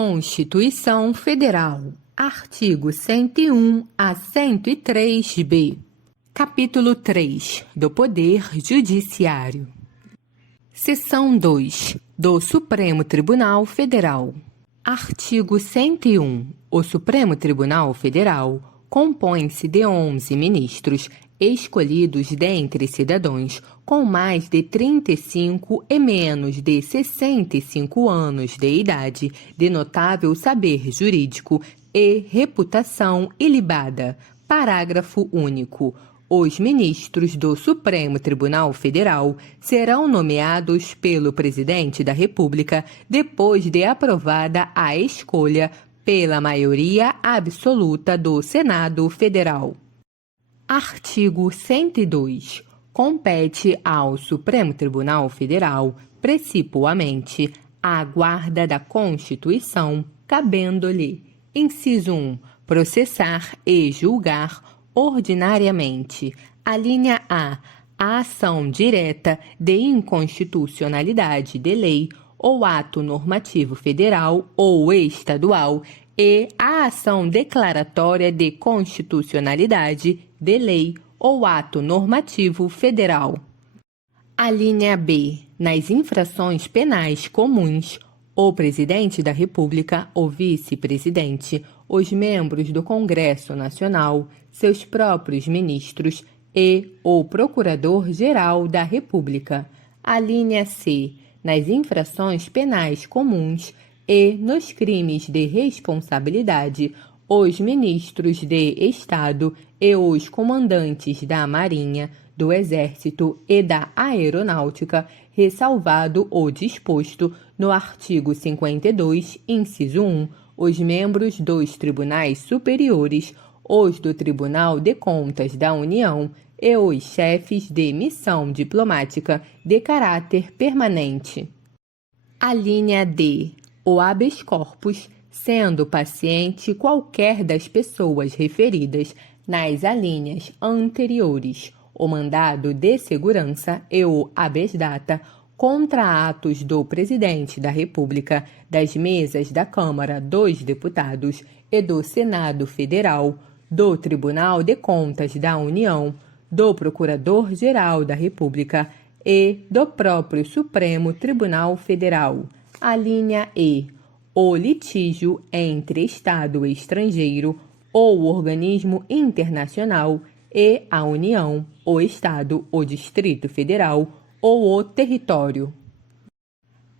Constituição Federal, artigo 101 a 103b. Capítulo 3 do Poder Judiciário. Seção 2 do Supremo Tribunal Federal. Artigo 101. O Supremo Tribunal Federal compõe-se de 11 ministros escolhidos dentre cidadãos com mais de 35 e menos de 65 anos de idade, de notável saber jurídico e reputação ilibada. Parágrafo único. Os ministros do Supremo Tribunal Federal serão nomeados pelo Presidente da República depois de aprovada a escolha pela maioria absoluta do Senado Federal. Artigo 102. Compete ao Supremo Tribunal Federal, precipuamente, a guarda da Constituição, cabendo-lhe: inciso 1. Processar e julgar ordinariamente. Alínea A. A ação direta de inconstitucionalidade de lei ou ato normativo federal ou estadual e a ação declaratória de constitucionalidade de lei ou ato normativo federal. Alínea B. Nas infrações penais comuns, o Presidente da República, o Vice-Presidente, os membros do Congresso Nacional, seus próprios ministros e o Procurador-Geral da República. Alínea C. Nas infrações penais comuns e nos crimes de responsabilidade, os ministros de Estado e os comandantes da Marinha, do Exército e da Aeronáutica, ressalvado o disposto no artigo 52, inciso 1, os membros dos tribunais superiores, os do Tribunal de Contas da União e os chefes de missão diplomática de caráter permanente. Alínea D. O habeas corpus, sendo paciente qualquer das pessoas referidas nas alíneas anteriores, o mandado de segurança e o habeas data contra atos do Presidente da República, das mesas da Câmara dos Deputados e do Senado Federal, do Tribunal de Contas da União, do Procurador-Geral da República e do próprio Supremo Tribunal Federal. Alínea E. O litígio entre Estado estrangeiro ou organismo internacional e a União, o Estado, o Distrito Federal ou o território.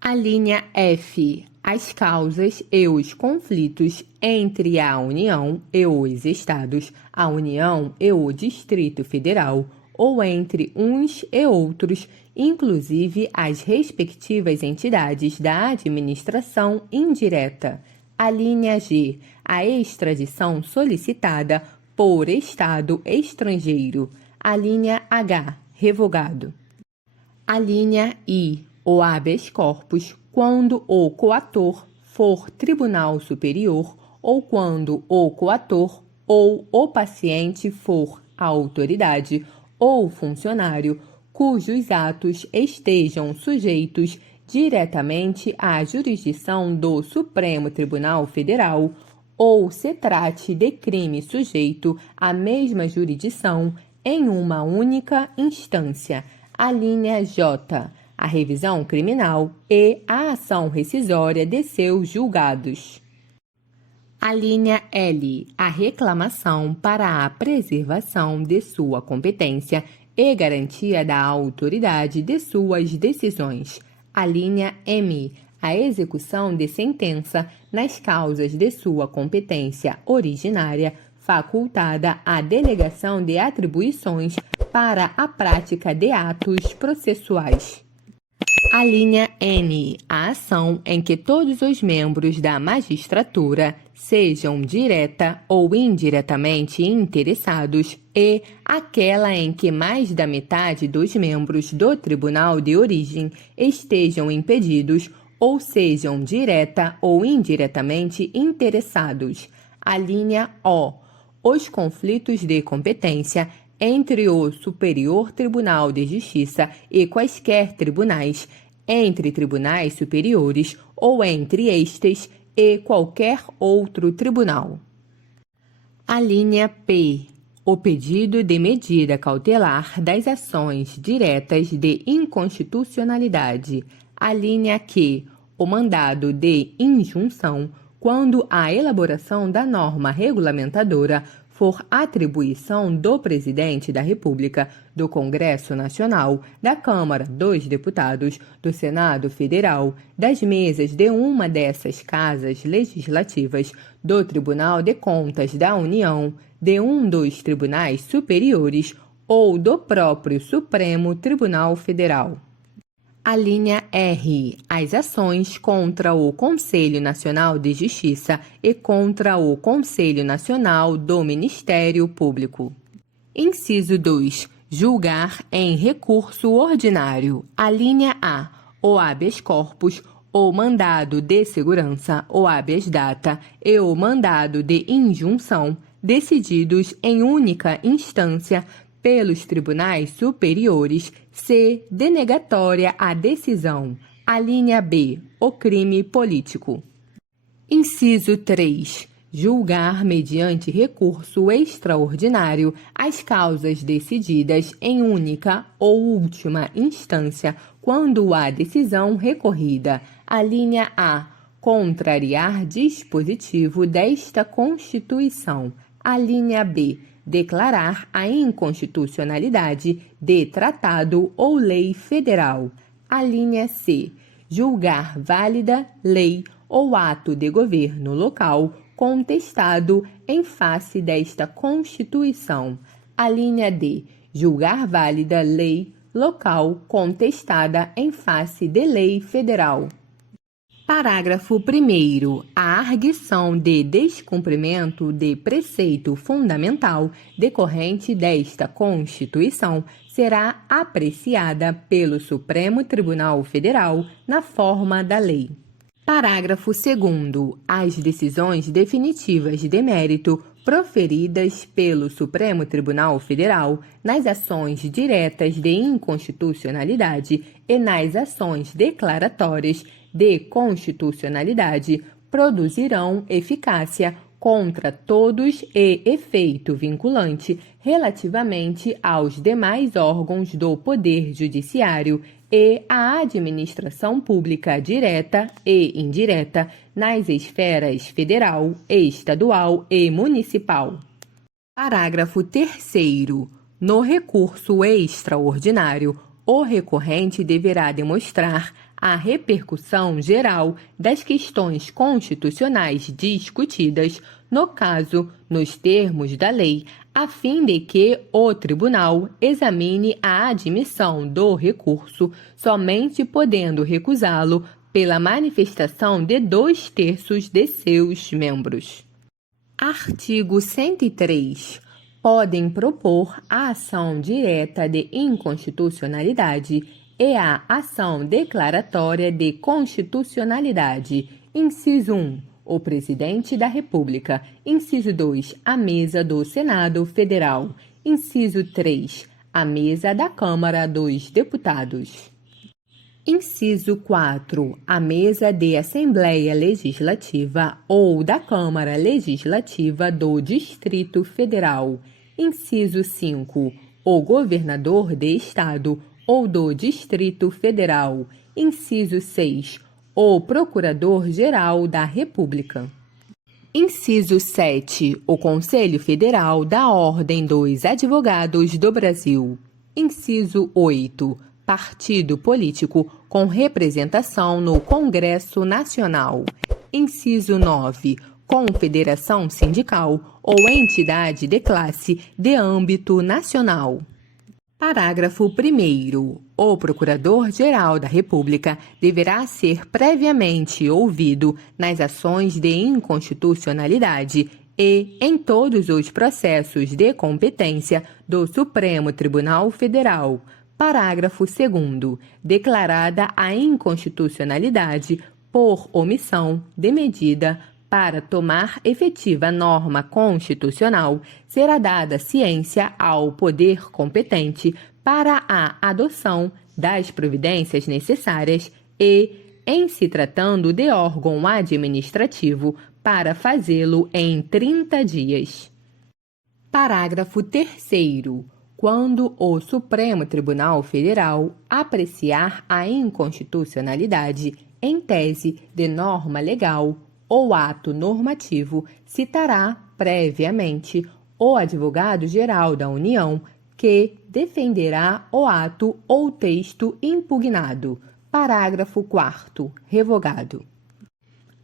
Alínea F. As causas e os conflitos entre a União e os Estados, a União e o Distrito Federal, ou entre uns e outros, inclusive as respectivas entidades da administração indireta. Alínea G. A extradição solicitada por Estado estrangeiro. Alínea H. Revogado. Alínea I. O habeas corpus, quando o coator for Tribunal Superior ou quando o coator ou o paciente for a autoridade ou funcionário cujos atos estejam sujeitos diretamente à jurisdição do Supremo Tribunal Federal ou se trate de crime sujeito à mesma jurisdição em uma única instância. Alínea J. A revisão criminal e a ação rescisória de seus julgados. Alínea L. A reclamação para a preservação de sua competência e garantia da autoridade de suas decisões. Alínea M. A execução de sentença nas causas de sua competência originária, facultada a delegação de atribuições para a prática de atos processuais. Alínea N. A ação em que todos os membros da magistratura sejam direta ou indiretamente interessados e aquela em que mais da metade dos membros do tribunal de origem estejam impedidos ou sejam direta ou indiretamente interessados. Alínea O. Os conflitos de competência entre o Superior Tribunal de Justiça e quaisquer tribunais, entre tribunais superiores ou entre estes e qualquer outro tribunal. A linha P. O pedido de medida cautelar das ações diretas de inconstitucionalidade. A linha Q. O mandado de injunção, quando a elaboração da norma regulamentadora for atribuição do Presidente da República, do Congresso Nacional, da Câmara dos Deputados, do Senado Federal, das mesas de uma dessas casas legislativas, do Tribunal de Contas da União, de um dos tribunais superiores ou do próprio Supremo Tribunal Federal. A linha R. As ações contra o Conselho Nacional de Justiça e contra o Conselho Nacional do Ministério Público. Inciso 2. Julgar em recurso ordinário. A linha A. O habeas corpus, o mandado de segurança, o habeas data e o mandado de injunção, decididos em única instância pelos tribunais superiores, se denegatória a decisão. A linha B. O crime político. Inciso 3. Julgar mediante recurso extraordinário as causas decididas em única ou última instância quando a decisão recorrida. A linha A. Contrariar dispositivo desta Constituição. A linha B. Declarar a inconstitucionalidade de tratado ou lei federal. A linha C. Julgar válida lei ou ato de governo local contestado em face desta Constituição. A linha D. Julgar válida lei local contestada em face de lei federal. Parágrafo 1º. A arguição de descumprimento de preceito fundamental decorrente desta Constituição será apreciada pelo Supremo Tribunal Federal na forma da lei. Parágrafo 2º. As decisões definitivas de mérito proferidas pelo Supremo Tribunal Federal nas ações diretas de inconstitucionalidade e nas ações declaratórias de constitucionalidade produzirão eficácia contra todos e efeito vinculante relativamente aos demais órgãos do Poder Judiciário e à administração pública direta e indireta nas esferas federal, estadual e municipal. Parágrafo 3º. No recurso extraordinário, o recorrente deverá demonstrar a repercussão geral das questões constitucionais discutidas, no caso, nos termos da lei, a fim de que o tribunal examine a admissão do recurso, somente podendo recusá-lo pela manifestação de 2/3 de seus membros. Artigo 103. Podem propor a ação direta de inconstitucionalidade e a ação declaratória de constitucionalidade. Inciso 1. O Presidente da República. Inciso 2. A Mesa do Senado Federal. Inciso 3. A Mesa da Câmara dos Deputados. Inciso 4. A Mesa de Assembleia Legislativa ou da Câmara Legislativa do Distrito Federal. Inciso 5. O Governador de Estado ou do Distrito Federal. Inciso 6. O Procurador-Geral da República. Inciso 7. O Conselho Federal da Ordem dos Advogados do Brasil. Inciso 8. Partido político com representação no Congresso Nacional. Inciso 9. Confederação sindical ou entidade de classe de âmbito nacional. Parágrafo 1º. O Procurador-Geral da República deverá ser previamente ouvido nas ações de inconstitucionalidade e em todos os processos de competência do Supremo Tribunal Federal. Parágrafo 2º. Declarada a inconstitucionalidade por omissão de medida para tomar efetiva norma constitucional, será dada ciência ao poder competente para a adoção das providências necessárias e, em se tratando de órgão administrativo, para fazê-lo em 30 dias. Parágrafo 3º. Quando o Supremo Tribunal Federal apreciar a inconstitucionalidade, em tese de norma legal ou ato normativo, citará previamente o advogado-geral da União, que defenderá o ato ou texto impugnado. Parágrafo 4º. Revogado.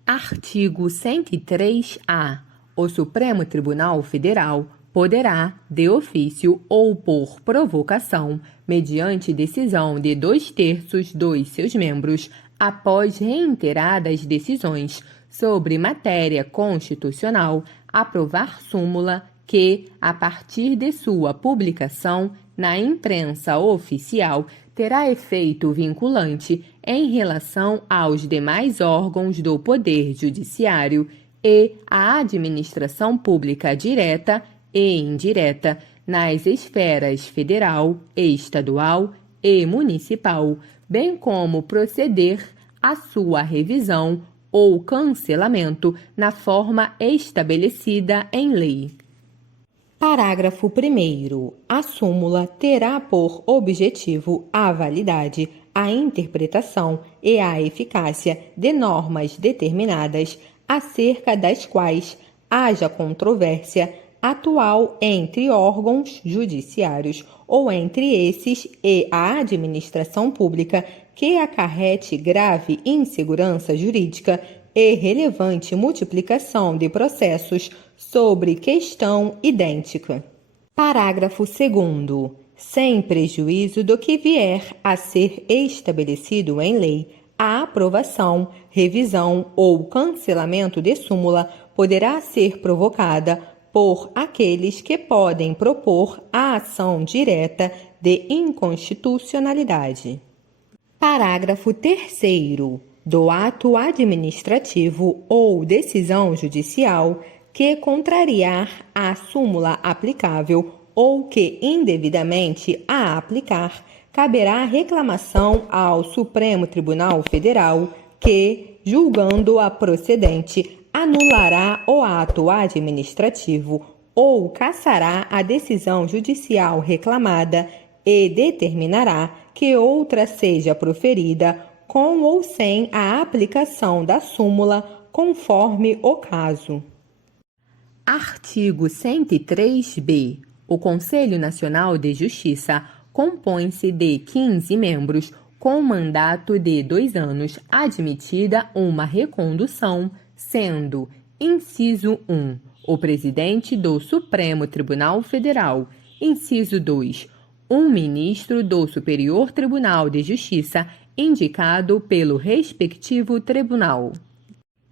Artigo 103-A. O Supremo Tribunal Federal poderá, de ofício ou por provocação, mediante decisão de 2/3 dos seus membros, após reiteradas decisões sobre matéria constitucional, aprovar súmula que, a partir de sua publicação na imprensa oficial, terá efeito vinculante em relação aos demais órgãos do Poder Judiciário e à administração pública direta e indireta nas esferas federal, estadual e municipal, bem como proceder à sua revisão ou cancelamento na forma estabelecida em lei. Parágrafo 1º. A súmula terá por objetivo a validade, a interpretação e a eficácia de normas determinadas acerca das quais haja controvérsia atual entre órgãos judiciários ou entre esses e a administração pública que acarrete grave insegurança jurídica e relevante multiplicação de processos sobre questão idêntica. Parágrafo 2º. Sem prejuízo do que vier a ser estabelecido em lei, a aprovação, revisão ou cancelamento de súmula poderá ser provocada por aqueles que podem propor a ação direta de inconstitucionalidade. Parágrafo 3º. Do ato administrativo ou decisão judicial que contrariar a súmula aplicável ou que indevidamente a aplicar, caberá reclamação ao Supremo Tribunal Federal que, julgando-a procedente, anulará o ato administrativo ou cassará a decisão judicial reclamada e determinará que outra seja proferida com ou sem a aplicação da súmula, conforme o caso. Artigo 103-B. O Conselho Nacional de Justiça compõe-se de 15 membros com mandato de 2 anos, admitida uma recondução, sendo: inciso 1, o presidente do Supremo Tribunal Federal; inciso 2, um ministro do Superior Tribunal de Justiça, indicado pelo respectivo tribunal;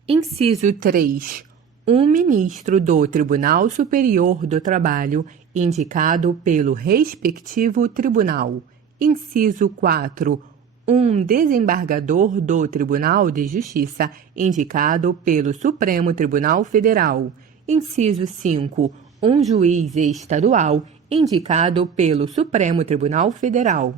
inciso 3, um ministro do Tribunal Superior do Trabalho, indicado pelo respectivo tribunal; inciso 4, um desembargador do Tribunal de Justiça, indicado pelo Supremo Tribunal Federal; inciso 5, um juiz estadual, indicado pelo Supremo Tribunal Federal;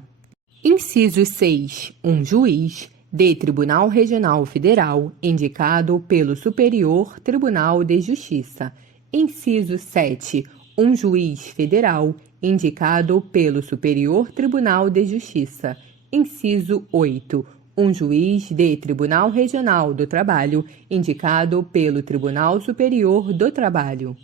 inciso 6, um juiz de Tribunal Regional Federal, indicado pelo Superior Tribunal de Justiça; inciso 7, um juiz federal, indicado pelo Superior Tribunal de Justiça; inciso 8, um juiz de Tribunal Regional do Trabalho, indicado pelo Tribunal Superior do Trabalho;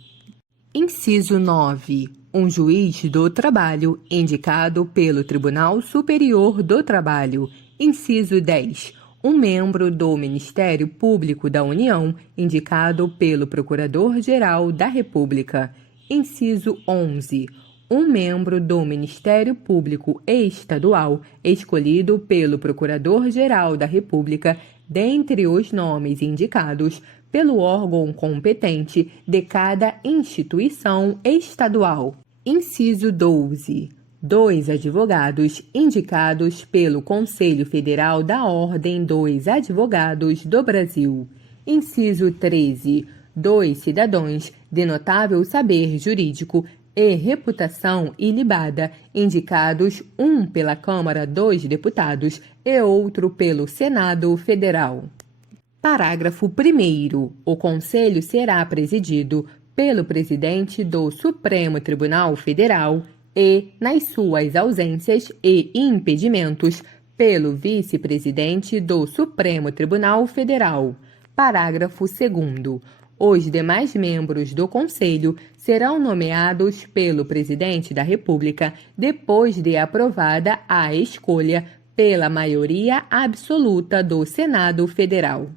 inciso 9, um juiz do trabalho, indicado pelo Tribunal Superior do Trabalho; inciso 10, um membro do Ministério Público da União, indicado pelo Procurador-Geral da República; inciso 11, um membro do Ministério Público Estadual, escolhido pelo Procurador-Geral da República, dentre os nomes indicados pelo órgão competente de cada instituição estadual; inciso 12, 2 advogados indicados pelo Conselho Federal da Ordem dos Advogados do Brasil; inciso 13, 2 cidadãos de notável saber jurídico e reputação ilibada, indicados um pela Câmara dos Deputados e outro pelo Senado Federal. Parágrafo 1º. O Conselho será presidido pelo presidente do Supremo Tribunal Federal e, nas suas ausências e impedimentos, pelo vice-presidente do Supremo Tribunal Federal. Parágrafo 2º. Os demais membros do Conselho serão nomeados pelo Presidente da República depois de aprovada a escolha pela maioria absoluta do Senado Federal.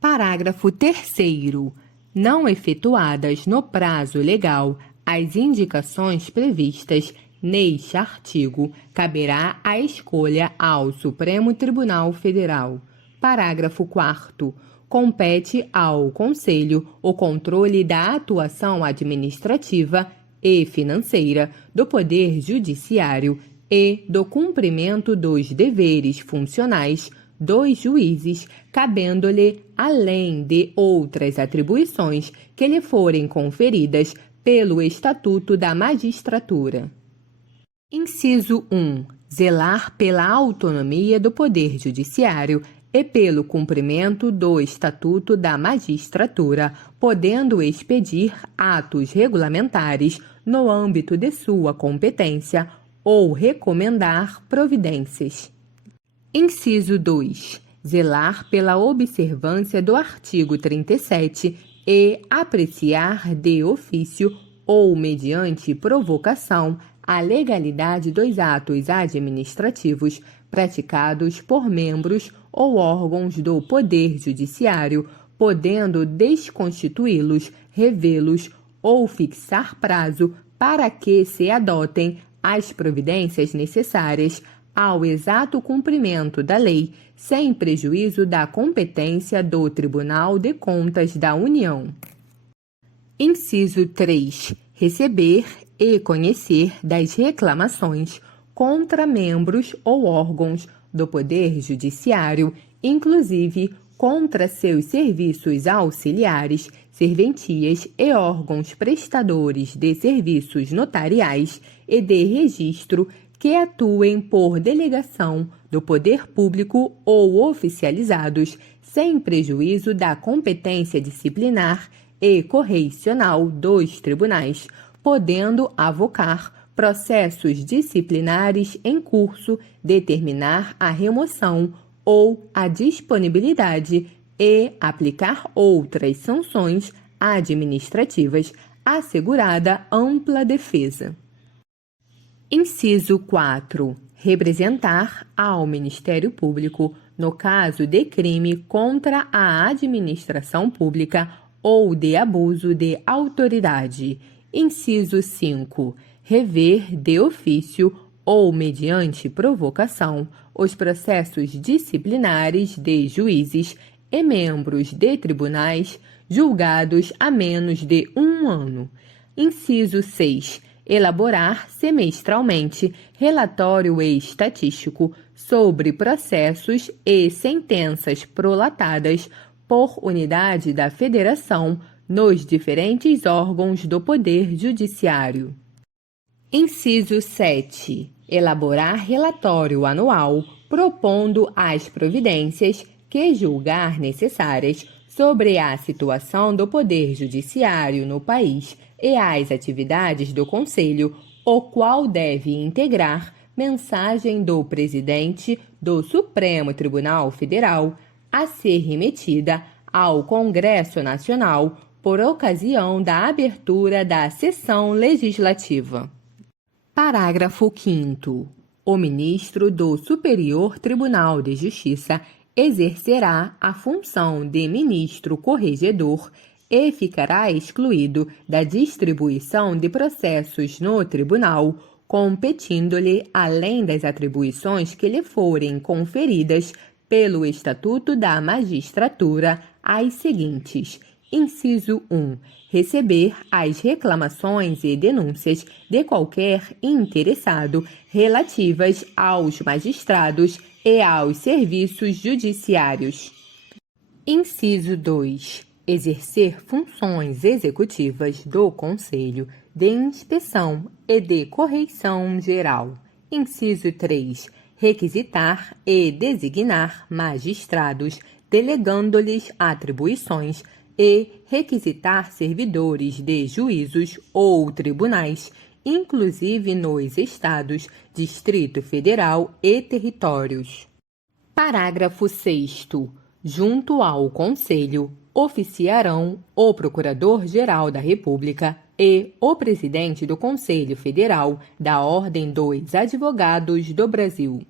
Parágrafo 3º. Não efetuadas no prazo legal as indicações previstas neste artigo, caberá a escolha ao Supremo Tribunal Federal. Parágrafo 4º. Compete ao Conselho o controle da atuação administrativa e financeira do Poder Judiciário e do cumprimento dos deveres funcionais dos juízes, cabendo-lhe, além de outras atribuições que lhe forem conferidas pelo Estatuto da Magistratura. Inciso 1. Zelar pela autonomia do Poder Judiciário e pelo cumprimento do Estatuto da Magistratura, podendo expedir atos regulamentares no âmbito de sua competência ou recomendar providências. Inciso 2. Zelar pela observância do artigo 37 e apreciar de ofício ou mediante provocação a legalidade dos atos administrativos praticados por membros ou órgãos do Poder Judiciário, podendo desconstituí-los, revê-los ou fixar prazo para que se adotem as providências necessárias ao exato cumprimento da lei, sem prejuízo da competência do Tribunal de Contas da União. Inciso 3. Receber e conhecer das reclamações contra membros ou órgãos do Poder Judiciário, inclusive contra seus serviços auxiliares, serventias e órgãos prestadores de serviços notariais e de registro que atuem por delegação do poder público ou oficializados, sem prejuízo da competência disciplinar e correicional dos tribunais, podendo avocar processos disciplinares em curso, determinar a remoção ou a disponibilidade e aplicar outras sanções administrativas, assegurada ampla defesa. Inciso 4. Representar ao Ministério Público no caso de crime contra a administração pública ou de abuso de autoridade. Inciso 5. Rever de ofício ou mediante provocação os processos disciplinares de juízes e membros de tribunais julgados há menos de 1 ano. Inciso 6. Elaborar semestralmente relatório estatístico sobre processos e sentenças prolatadas por unidade da Federação nos diferentes órgãos do Poder Judiciário. Inciso 7. Elaborar relatório anual propondo as providências que julgar necessárias sobre a situação do Poder Judiciário no país e as atividades do Conselho, o qual deve integrar mensagem do Presidente do Supremo Tribunal Federal a ser remetida ao Congresso Nacional por ocasião da abertura da sessão legislativa. Parágrafo 5º. O ministro do Superior Tribunal de Justiça exercerá a função de ministro corregedor e ficará excluído da distribuição de processos no tribunal, competindo-lhe, além das atribuições que lhe forem conferidas pelo Estatuto da Magistratura, as seguintes: Inciso 1. Receber as reclamações e denúncias de qualquer interessado relativas aos magistrados e aos serviços judiciários. Inciso 2. Exercer funções executivas do Conselho de inspeção e de correição geral. Inciso 3. Requisitar e designar magistrados, delegando-lhes atribuições, e requisitar servidores de juízos ou tribunais, inclusive nos Estados, Distrito Federal e territórios. Parágrafo 6º. Junto ao Conselho, oficiarão o Procurador-Geral da República e o Presidente do Conselho Federal da Ordem dos Advogados do Brasil.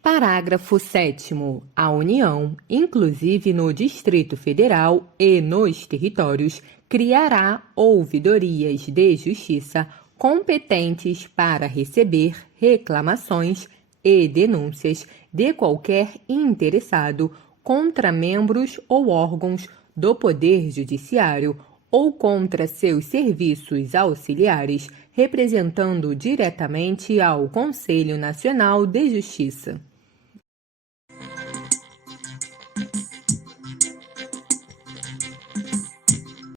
Parágrafo 7º. A União, inclusive no Distrito Federal e nos territórios, criará ouvidorias de justiça competentes para receber reclamações e denúncias de qualquer interessado contra membros ou órgãos do Poder Judiciário ou contra seus serviços auxiliares, representando diretamente ao Conselho Nacional de Justiça.